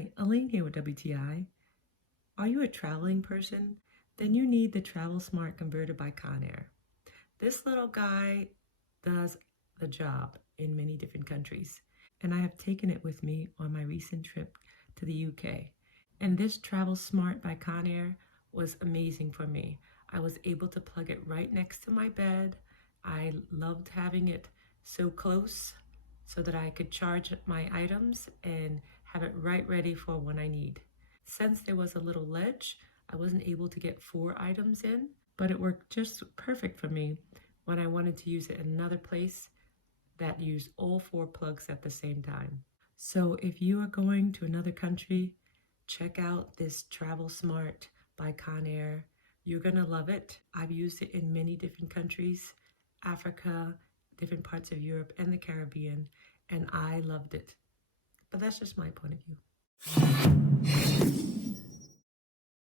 Hi, Elaine here with WTI. Are you a traveling person? Then you need the Travel Smart Converter by Conair. This little guy does the job in many different countries, and I have taken it with me on my recent trip to the UK. And this Travel Smart by Conair was amazing for me. I was able to plug it right next to my bed. I loved having it so close so that I could charge my items and have it right ready for when I need. Since there was a little ledge, I wasn't able to get 4 items in, but it worked just perfect for me when I wanted to use it in another place that used all 4 plugs at the same time. So if you are going to another country, check out this Travel Smart by Conair. You're gonna love it. I've used it in many different countries, Africa, different parts of Europe and the Caribbean, and I loved it. But that's just my point of view.